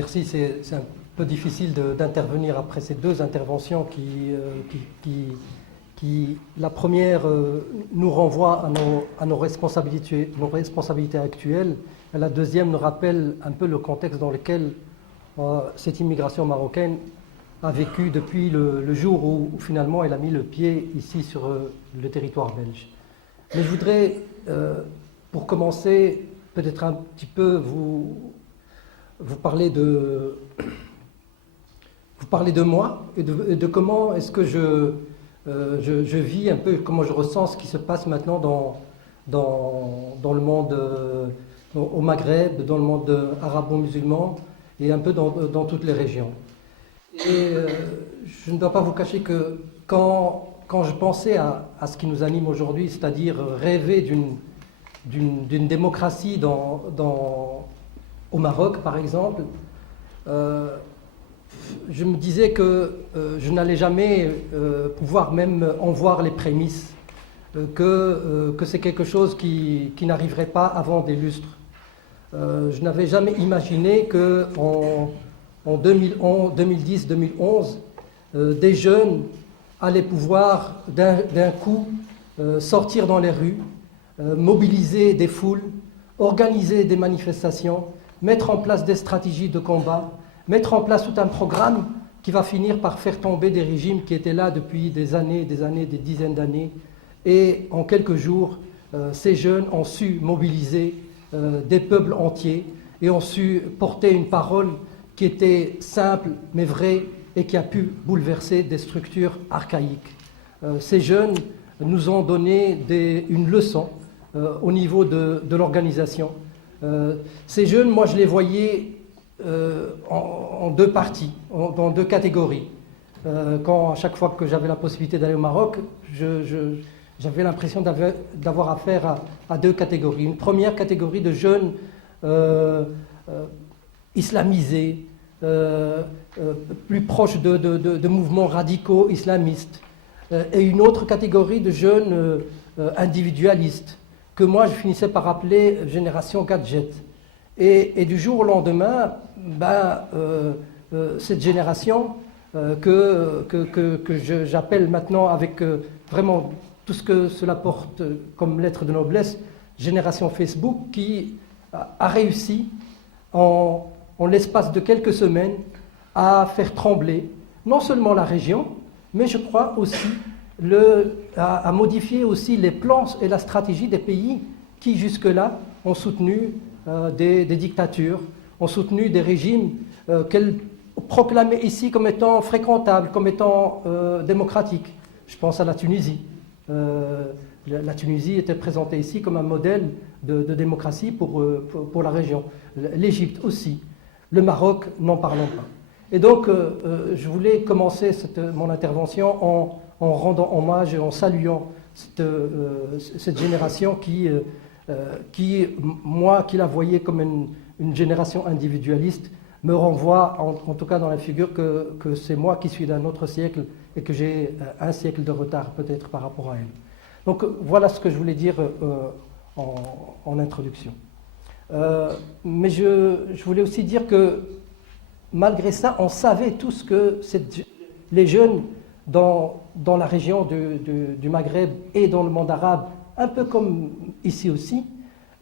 Merci. C'est un peu difficile d'intervenir après ces deux interventions qui la première, nous renvoie à nos responsabilités actuelles. Et la deuxième nous rappelle un peu le contexte dans lequel cette immigration marocaine a vécu depuis le jour où finalement elle a mis le pied ici sur le territoire belge. Mais je voudrais, pour commencer, peut-être un petit peu vous parler de moi et de comment est-ce que je vis un peu, comment je ressens ce qui se passe maintenant dans le monde, au Maghreb, dans le monde arabo-musulman et un peu dans toutes les régions. Et je ne dois pas vous cacher que quand je pensais à ce qui nous anime aujourd'hui, c'est-à-dire rêver d'une démocratie au Maroc, par exemple, je me disais que je n'allais jamais pouvoir même en voir les prémices, que c'est quelque chose qui n'arriverait pas avant des lustres. Je n'avais jamais imaginé qu'en 2010-2011, des jeunes allaient pouvoir d'un coup sortir dans les rues, mobiliser des foules, organiser des manifestations, mettre en place des stratégies de combat, mettre en place tout un programme qui va finir par faire tomber des régimes qui étaient là depuis des années, des dizaines d'années. Et en quelques jours, ces jeunes ont su mobiliser des peuples entiers et ont su porter une parole qui était simple mais vraie et qui a pu bouleverser des structures archaïques. Ces jeunes nous ont donné une leçon au niveau de l'organisation. Ces jeunes, moi je les voyais en deux parties, dans deux catégories. À chaque fois que j'avais la possibilité d'aller au Maroc, j'avais l'impression d'avoir affaire à deux catégories. Une première catégorie de jeunes islamisés, plus proches de mouvements radicaux islamistes, et une autre catégorie de jeunes individualistes, que moi je finissais par appeler génération gadget. Et du jour au lendemain, cette génération que j'appelle maintenant avec vraiment tout ce que cela porte comme lettre de noblesse, génération Facebook, qui a réussi en l'espace de quelques semaines à faire trembler non seulement la région, mais je crois aussi à modifier aussi les plans et la stratégie des pays qui jusque-là ont soutenu des dictatures, ont soutenu des régimes qu'elles proclamaient ici comme étant fréquentables, comme étant démocratiques. Je pense à la Tunisie. La Tunisie était présentée ici comme un modèle de démocratie pour la région. L'Égypte aussi. Le Maroc, n'en parlons pas. Et donc, je voulais commencer mon intervention en rendant hommage et en saluant cette génération qui, moi qui la voyais comme une génération individualiste, me renvoie, en tout cas dans la figure, que c'est moi qui suis d'un autre siècle et que j'ai un siècle de retard peut-être par rapport à elle. Donc voilà ce que je voulais dire en introduction. Mais je voulais aussi dire que malgré ça, on savait tous que les jeunes dans la région du Maghreb et dans le monde arabe, un peu comme ici aussi,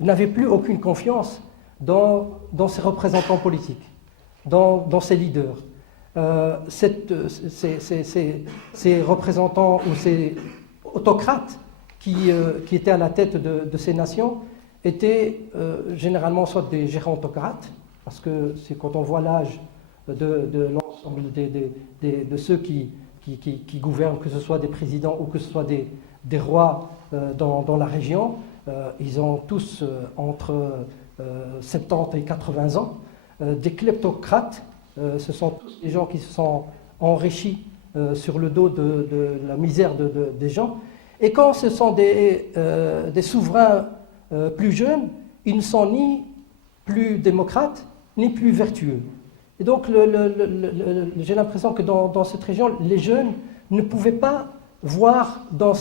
n'avaient plus aucune confiance dans ces représentants politiques, dans ces leaders. Ces représentants ou ces autocrates qui étaient à la tête de ces nations étaient généralement soit des gérontocrates, parce que c'est quand on voit l'âge de l'ensemble de ceux qui gouvernent, que ce soit des présidents ou que ce soit des rois dans la région, ils ont tous entre 70 et 80 ans. Des kleptocrates, ce sont tous des gens qui se sont enrichis sur le dos de la misère des gens. Et quand ce sont des souverains plus jeunes, ils ne sont ni plus démocrates, ni plus vertueux. Et donc j'ai l'impression que dans cette région, les jeunes ne pouvaient pas voir dans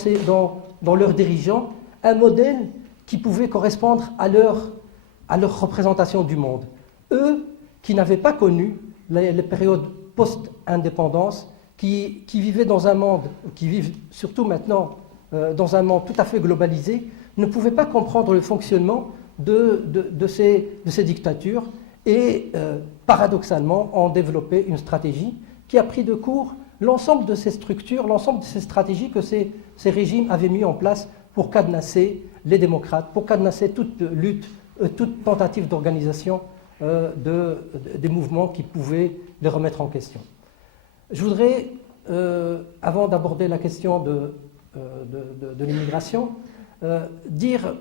leurs dirigeants un modèle qui pouvait correspondre à leur représentation du monde. Eux, qui n'avaient pas connu les périodes post-indépendance, qui vivaient dans un monde, qui vivent surtout maintenant dans un monde tout à fait globalisé, ne pouvaient pas comprendre le fonctionnement de ces dictatures et, paradoxalement, ont développé une stratégie qui a pris de court l'ensemble de ces structures, l'ensemble de ces stratégies que ces régimes avaient mis en place pour cadenasser les démocrates, pour cadenasser toute lutte, toute tentative d'organisation des mouvements qui pouvaient les remettre en question. Je voudrais, avant d'aborder la question de l'immigration, dire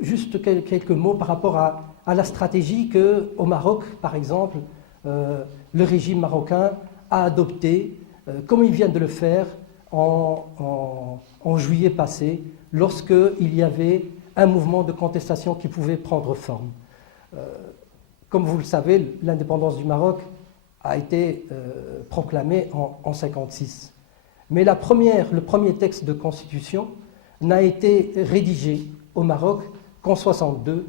juste quelques mots par rapport à la stratégie qu'au Maroc, par exemple, le régime marocain a adoptée, comme il vient de le faire en juillet passé, lorsqu'il y avait un mouvement de contestation qui pouvait prendre forme. Comme vous le savez, l'indépendance du Maroc a été proclamée en 1956. Mais le premier texte de constitution n'a été rédigé au Maroc qu'en 1962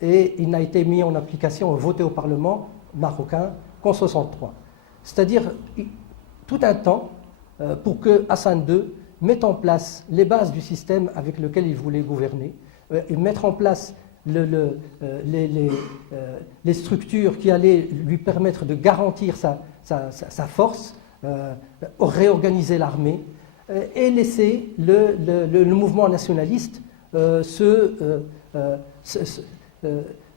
et il n'a été mis en application, voté au Parlement marocain qu'en 1963. C'est-à-dire tout un temps pour que Hassan II mette en place les bases du système avec lequel il voulait gouverner et mettre en place les structures qui allaient lui permettre de garantir sa force, réorganiser l'armée et laisser le mouvement nationaliste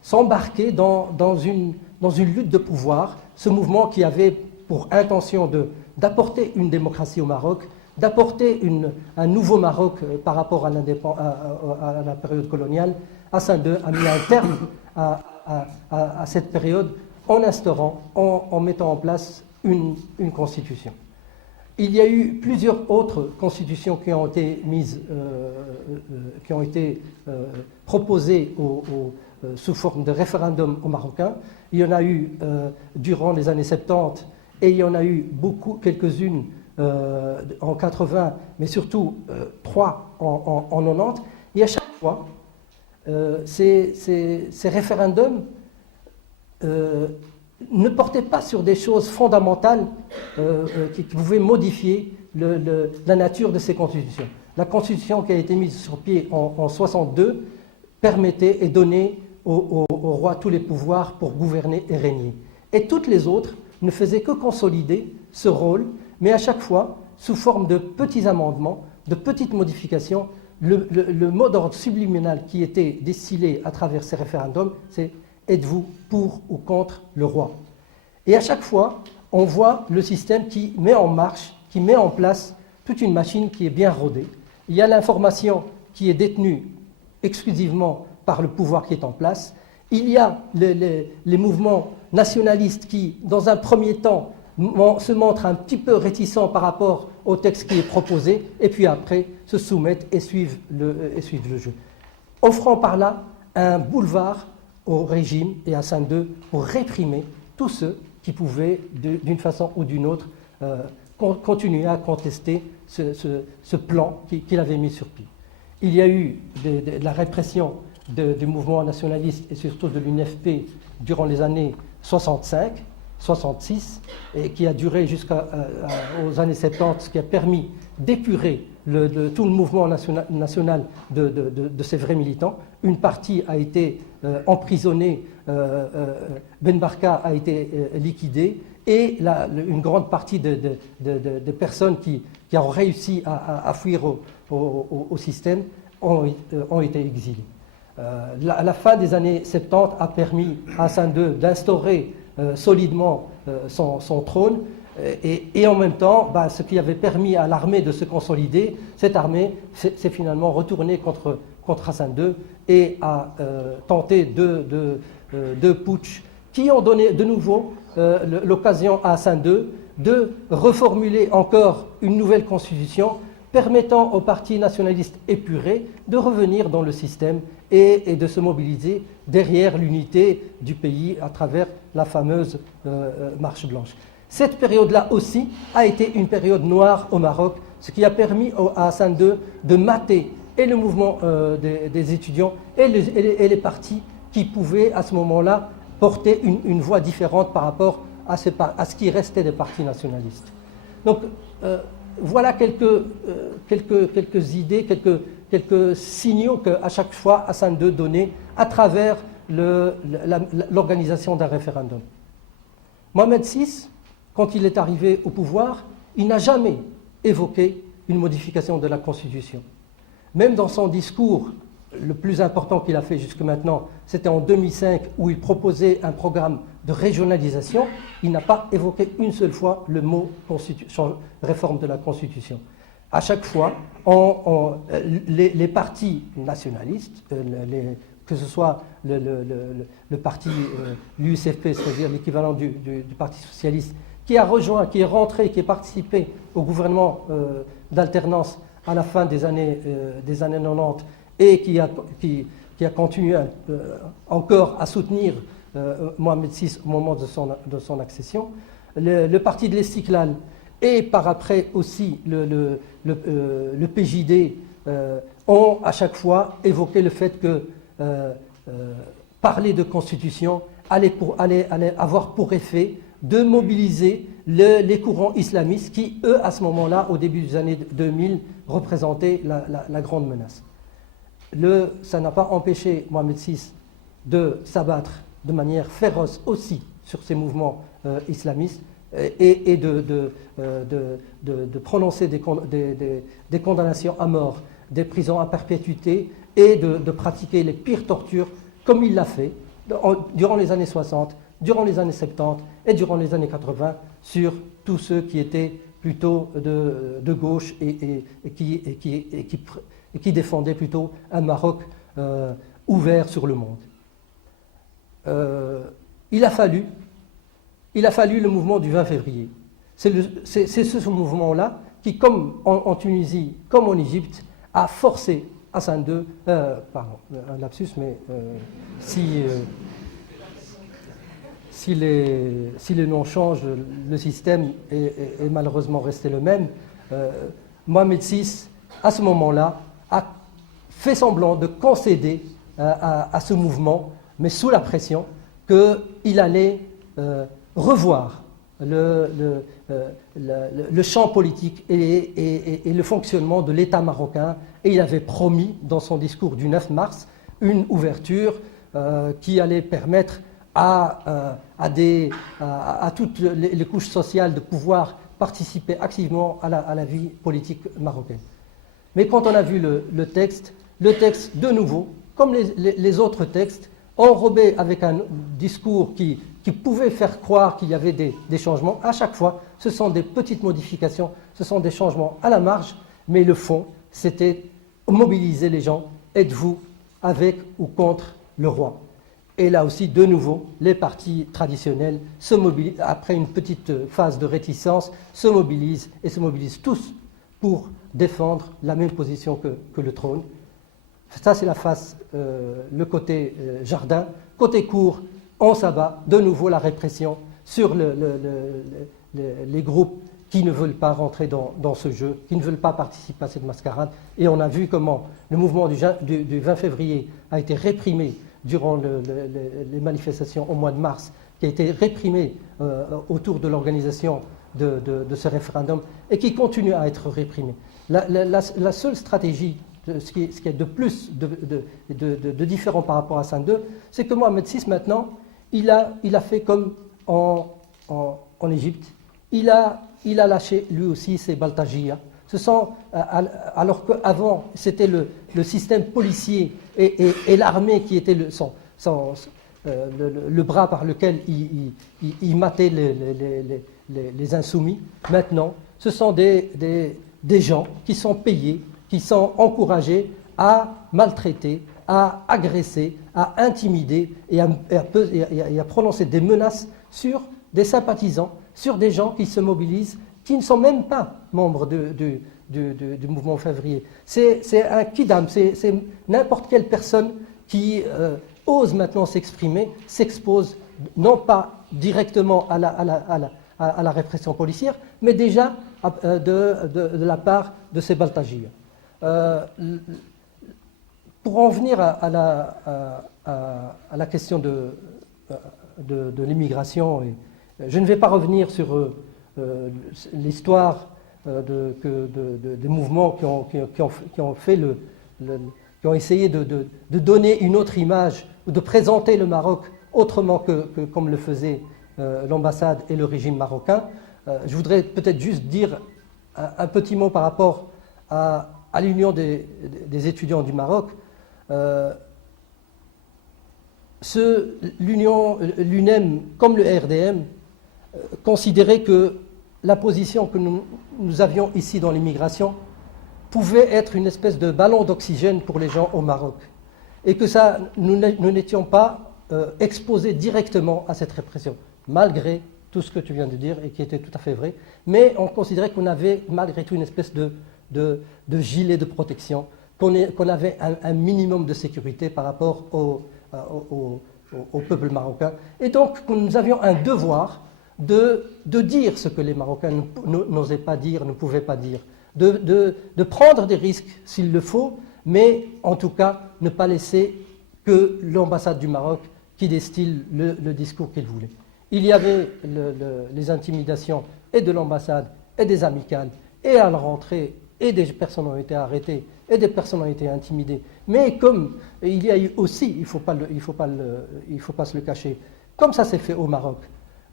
s'embarquer dans une lutte de pouvoir, ce mouvement qui avait pour intention d'apporter une démocratie au Maroc, d'apporter un nouveau Maroc par rapport à la période coloniale. Hassan II a mis un terme à cette période en instaurant, en mettant en place une constitution. Il y a eu plusieurs autres constitutions qui ont été proposées sous forme de référendum aux Marocains. Il y en a eu durant les années 70 et il y en a eu quelques-unes en 80, mais surtout 3 en 90. Et à chaque fois, ces référendums ne portaient pas sur des choses fondamentales qui pouvaient modifier la nature de ces constitutions. La constitution qui a été mise sur pied en 62 permettait et donnait au roi tous les pouvoirs pour gouverner et régner. Et toutes les autres ne faisaient que consolider ce rôle, mais à chaque fois sous forme de petits amendements, de petites modifications. Le mot d'ordre subliminal qui était distillé à travers ces référendums, c'est « êtes-vous pour ou contre le roi ?» Et à chaque fois, on voit le système qui met en marche, qui met en place toute une machine qui est bien rodée. Il y a l'information qui est détenue exclusivement par le pouvoir qui est en place. Il y a les mouvements nationalistes qui, dans un premier temps, se montrent un petit peu réticents par rapport au texte qui est proposé, et puis après se soumettent et suivent le jeu, offrant par là un boulevard au régime et à Hassan II pour réprimer tous ceux qui pouvaient, d'une façon ou d'une autre, continuer à contester ce plan qu'il avait mis sur pied. Il y a eu de la répression du mouvement nationaliste et surtout de l'UNFP durant les années 65, 66, et qui a duré jusqu'aux années 70, ce qui a permis d'épurer tout le mouvement national de ces vrais militants. Une partie a été emprisonnée, Ben Barka a été liquidé, et une grande partie des personnes qui ont réussi à fuir au système ont été exilées. La fin des années 70 a permis à Hassan II d'instaurer solidement son trône et en même temps, ce qui avait permis à l'armée de se consolider, cette armée s'est finalement retournée contre Hassan II et a tenté deux putschs qui ont donné de nouveau l'occasion à Hassan II de reformuler encore une nouvelle constitution permettant aux partis nationalistes épurés de revenir dans le système et de se mobiliser derrière l'unité du pays à travers la fameuse Marche blanche. Cette période-là aussi a été une période noire au Maroc, ce qui a permis à Hassan II de mater et le mouvement des étudiants et les partis qui pouvaient à ce moment-là porter une voix différente par rapport à ce qui restait des partis nationalistes. Donc voilà quelques idées, quelques signaux qu'à chaque fois Hassan II donnait à travers l'organisation d'un référendum. Mohamed VI, quand il est arrivé au pouvoir, il n'a jamais évoqué une modification de la Constitution. Même dans son discours, le plus important qu'il a fait jusque maintenant, c'était en 2005 où il proposait un programme de régionalisation. Il n'a pas évoqué une seule fois le mot réforme de la Constitution. À chaque fois, les partis nationalistes, que ce soit le parti, l'USFP, c'est-à-dire l'équivalent du Parti socialiste, qui a rejoint, qui est rentré, qui a participé au gouvernement d'alternance à la fin des années 90 et qui a continué encore à soutenir Mohamed VI au moment de son accession, le parti de l'Istiqlal et par après aussi le PJD ont à chaque fois évoqué le fait que parler de constitution allait avoir pour effet de mobiliser les courants islamistes qui, eux, à ce moment-là, au début des années 2000, représentaient la grande menace. Ça n'a pas empêché Mohamed VI de s'abattre de manière féroce aussi sur ces mouvements islamistes et de prononcer des condamnations à mort, des prisons à perpétuité et de pratiquer les pires tortures comme il l'a fait durant les années 60, durant les années 70 et durant les années 80 sur tous ceux qui étaient plutôt de gauche et qui défendaient plutôt un Maroc ouvert sur le monde. Il a fallu le mouvement du 20 février. C'est ce mouvement-là qui, comme en Tunisie, comme en Égypte, a forcé Hassan II, pardon, un lapsus, mais si les noms changent, le système est malheureusement resté le même. Mohamed VI, à ce moment-là, a fait semblant de concéder à ce mouvement, mais sous la pression qu'il allait revoir le champ politique et le fonctionnement de l'État marocain. Et il avait promis, dans son discours du 9 mars, une ouverture qui allait permettre à toutes les couches sociales de pouvoir participer activement à la vie politique marocaine. Mais quand on a vu le texte, de nouveau, comme les autres textes, enrobé avec un discours qui pouvait faire croire qu'il y avait des changements, à chaque fois, ce sont des petites modifications, ce sont des changements à la marge, mais le fond, c'était mobiliser les gens, êtes-vous avec ou contre le roi? Et là aussi, de nouveau, les partis traditionnels se mobilisent, après une petite phase de réticence, se mobilisent tous pour défendre la même position que le trône. Ça, c'est la face, le côté jardin. Côté cour, on s'abat, de nouveau la répression sur les groupes qui ne veulent pas rentrer dans ce jeu, qui ne veulent pas participer à cette mascarade. Et on a vu comment le mouvement du 20 février a été réprimé durant les manifestations au mois de mars, qui a été réprimé autour de l'organisation de ce référendum et qui continue à être réprimé. La seule stratégie, ce qui est de plus de différent par rapport à Hassan II, c'est que Mohamed VI, maintenant, il a fait comme en Égypte. Il a lâché lui aussi ses Baltagia. Alors qu'avant, c'était le système policier et l'armée qui était le bras par lequel il matait les insoumis. Maintenant, ce sont des gens qui sont payés, qui sont encouragés à maltraiter, à agresser, à intimider et à prononcer des menaces sur des sympathisants, sur des gens qui se mobilisent, qui ne sont même pas membres du mouvement février. C'est un kidam, c'est n'importe quelle personne qui ose maintenant s'exprimer, s'expose non pas directement à la répression policière, mais déjà de la part de ces Baltagirs. Pour en venir à la question de l'immigration. Je ne vais pas revenir sur l'histoire des mouvements qui ont essayé de donner une autre image ou de présenter le Maroc autrement que comme le faisait l'ambassade et le régime marocain. Je voudrais peut-être juste dire un petit mot par rapport à l'Union des étudiants du Maroc. L'UNEM comme le RDM considérait que la position que nous avions ici dans l'immigration pouvait être une espèce de ballon d'oxygène pour les gens au Maroc et que nous n'étions pas exposés directement à cette répression, malgré tout ce que tu viens de dire et qui était tout à fait vrai, mais on considérait qu'on avait malgré tout une espèce de gilet de protection, qu'on avait un minimum de sécurité par rapport au peuple marocain, et donc nous avions un devoir de dire ce que les Marocains n'osaient pas dire, ne pouvaient pas dire, de prendre des risques s'il le faut, mais en tout cas ne pas laisser que l'ambassade du Maroc qui distille le discours qu'il voulait. Il y avait les intimidations et de l'ambassade et des amicales, et à la rentrée, et des personnes ont été arrêtées, et des personnes ont été intimidées. Mais comme il y a eu aussi, il ne faut pas se le cacher, comme ça s'est fait au Maroc,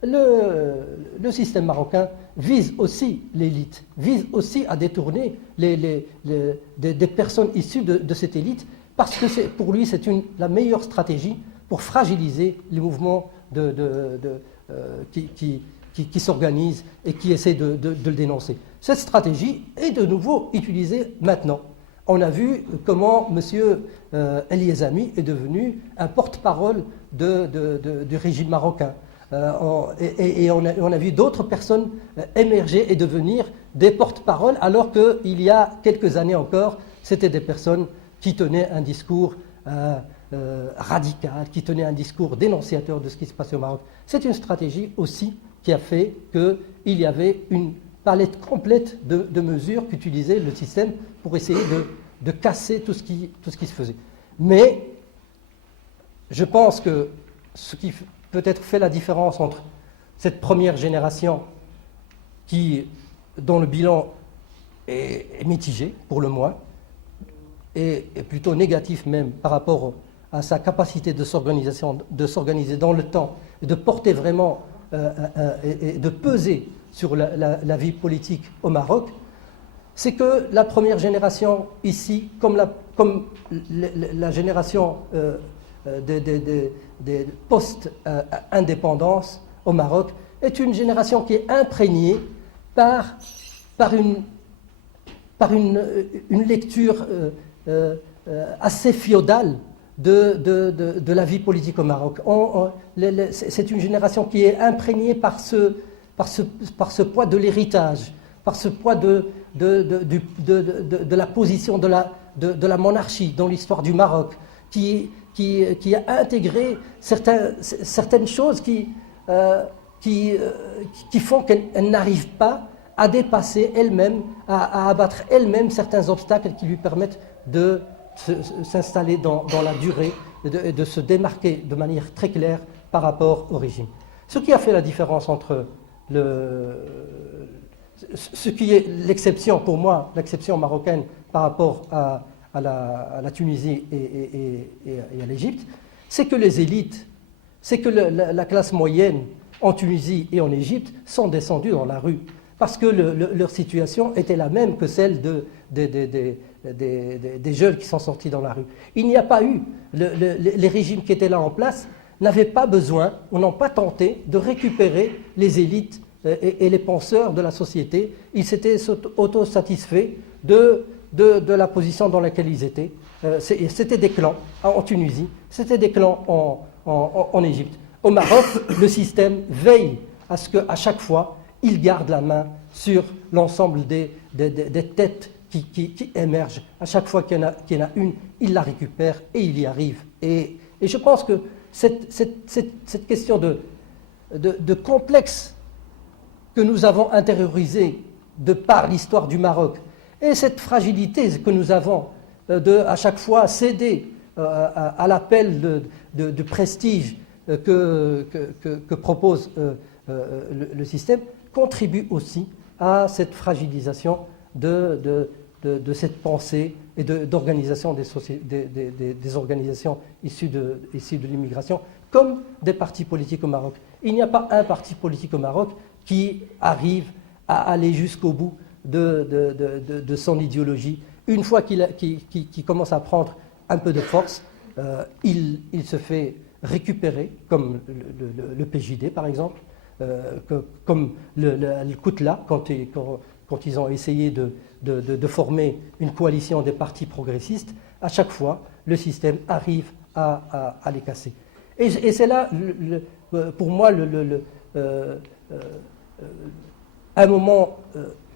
le système marocain vise aussi l'élite, vise aussi à détourner des personnes issues de cette élite, parce que pour lui c'est la meilleure stratégie pour fragiliser les mouvements qui s'organisent et qui essaient de le dénoncer. Cette stratégie est de nouveau utilisée maintenant. On a vu comment M. Eliezami est devenu un porte-parole du régime marocain. Et on a vu d'autres personnes émerger et devenir des porte-paroles, alors qu'il y a quelques années encore, c'était des personnes qui tenaient un discours radical, qui tenaient un discours dénonciateur de ce qui se passait au Maroc. C'est une stratégie aussi qui a fait qu'il y avait une palette complète de mesures qu'utilisait le système pour essayer de casser tout ce qui se faisait. Mais je pense que ce qui peut-être fait la différence entre cette première génération dont le bilan est mitigé pour le moins, et plutôt négatif même par rapport à sa capacité de s'organiser dans le temps, et de porter vraiment et de peser sur la vie politique au Maroc, c'est que la première génération ici, comme la génération des post-indépendance au Maroc, est une génération qui est imprégnée par une lecture assez féodale de la vie politique au Maroc. C'est une génération qui est imprégnée par ce poids de l'héritage, par ce poids de la position de la monarchie dans l'histoire du Maroc, qui a intégré certaines choses qui font qu'elle n'arrive pas à dépasser elle-même, à abattre elle-même certains obstacles qui lui permettent de s'installer dans la durée et de se démarquer de manière très claire par rapport au régime. Ce qui a fait la différence entre ce qui est l'exception pour moi, l'exception marocaine par rapport à la Tunisie et à l'Égypte, c'est que les élites, c'est que la classe moyenne en Tunisie et en Égypte sont descendues dans la rue, parce que leur situation était la même que celle des jeunes qui sont sortis dans la rue. Il n'y a pas eu, les régimes qui étaient là en place n'avaient pas besoin, ou n'ont pas tenté de récupérer les élites et les penseurs de la société. Ils s'étaient autosatisfaits de la position dans laquelle ils étaient. C'était des clans en Tunisie, c'était des clans en Égypte. Au Maroc, le système veille à ce qu'à chaque fois, il garde la main sur l'ensemble des têtes qui émergent. À chaque fois qu'il y en a une, il la récupère et il y arrive. Et je pense que cette question de complexe que nous avons intériorisé de par l'histoire du Maroc, et cette fragilité que nous avons à chaque fois céder à l'appel de prestige que propose le système contribue aussi à cette fragilisation de cette pensée et d'organisation des organisations issues de l'immigration, comme des partis politiques au Maroc. Il n'y a pas un parti politique au Maroc qui arrive à aller jusqu'au bout de son idéologie. Une fois qu'il commence à prendre un peu de force, il se fait récupérer, comme le PJD par exemple, comme le Koutla, quand ils ont essayé de former une coalition des partis progressistes. À chaque fois, le système arrive à les casser. Et c'est là, pour moi, un moment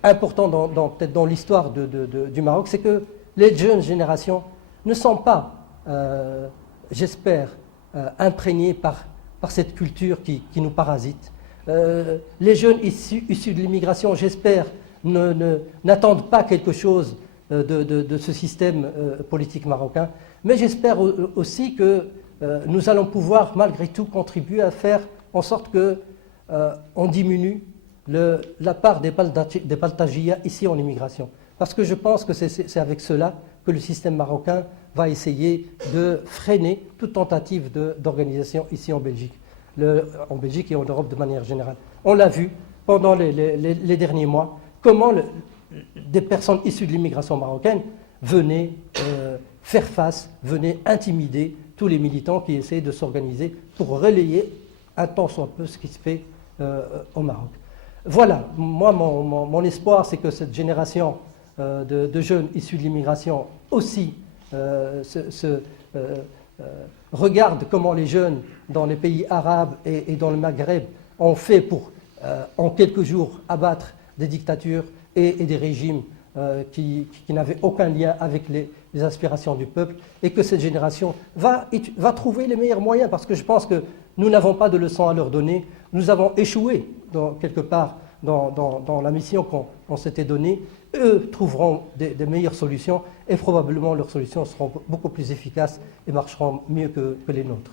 important peut-être dans l'histoire du Maroc, c'est que les jeunes générations ne sont pas, j'espère, imprégnées par cette culture qui nous parasite. Les jeunes issus de l'immigration, j'espère, n'attendent pas quelque chose de ce système politique marocain, mais j'espère aussi que nous allons pouvoir malgré tout contribuer à faire en sorte qu'on diminue la part des Baltagia ici en immigration. Parce que je pense que c'est avec cela que le système marocain va essayer de freiner toute tentative d'organisation ici en Belgique. En Belgique et en Europe de manière générale. On l'a vu pendant les derniers mois, comment des personnes issues de l'immigration marocaine venaient faire face, venaient intimider tous les militants qui essaient de s'organiser pour relayer un tant soit peu ce qui se fait au Maroc. Voilà, moi mon espoir c'est que cette génération de jeunes issus de l'immigration aussi regarde comment les jeunes dans les pays arabes et dans le Maghreb ont fait pour, en quelques jours, abattre des dictatures et des régimes qui n'avaient aucun lien avec les aspirations du peuple, et que cette génération va trouver les meilleurs moyens, parce que je pense que nous n'avons pas de leçons à leur donner. Nous avons échoué quelque part dans la mission qu'on s'était donnée. Eux trouveront des meilleures solutions, et probablement leurs solutions seront beaucoup plus efficaces et marcheront mieux que les nôtres.